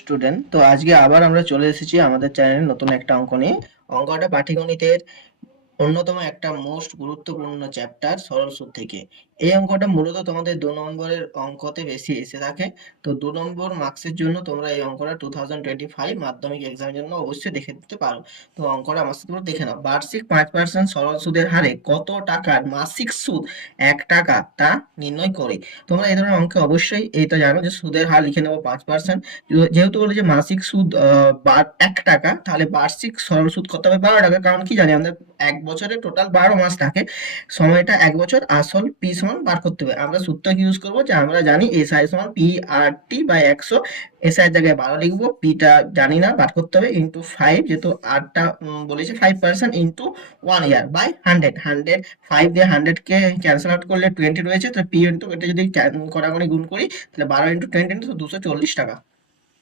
Student, তো আজকে আবার আমরা চলে এসেছি আমাদের চ্যানেলে নতুন একটা অঙ্ক নিয়ে। অঙ্কটা পাটিগণিতের অন্যতম একটা মোস্ট গুরুত্বপূর্ণ চ্যাপ্টার সরল সুদ থেকে। এই অঙ্কটা মূলত তোমাদের 2 নম্বরের অঙ্কতে বেশি এসে থাকে। তো 2 নম্বর মার্কসের জন্য তোমরা এই অঙ্কটা 2025 মাধ্যমিক এক্সামের জন্য অবশ্যই দেখে দিতে পারো। তো অঙ্কটা আমার সাথে তোমরা দেখে নাও। বার্ষিক 5% সরল সুদের হারে কত টাকার মাসিক সুদ 1 টাকা তা নির্ণয় করে। তোমরা এই ধরনের অঙ্কে অবশ্যই এইটা জানো যে সুদের হার লিখে নেবো 5%। যেহেতু বলে যে মাসিক সুদ 1 টাকা, তাহলে বার্ষিক সরল সুদ কত হবে? 12 টাকা। কারণ কি জানি আমরা, এক বছরে টোটাল 12 মাস থাকে, সময়টা 1 বছর, আসল পি সমান বার করতে হবে। আমরা সূত্র কি ইউজ করবো? যে আমরা জানি এস আই সমান P R T by 100। S I এর জায়গায় 12 লিখবো, পিটা জানি না, বার করতে হবে, ইন্টু 5, যেহেতু আটটা বলেছে 5% ইন্টু 1 ইয়ার বাই 100। 5 দিয়ে 100 কে ক্যান্সেল আউট করলে 20 রয়েছে, তো পি ইন্টু এটা যদি কড়াকড়ি গুণ করি তাহলে 12 ইন্টু 20 ইন্টু 240 টাকা।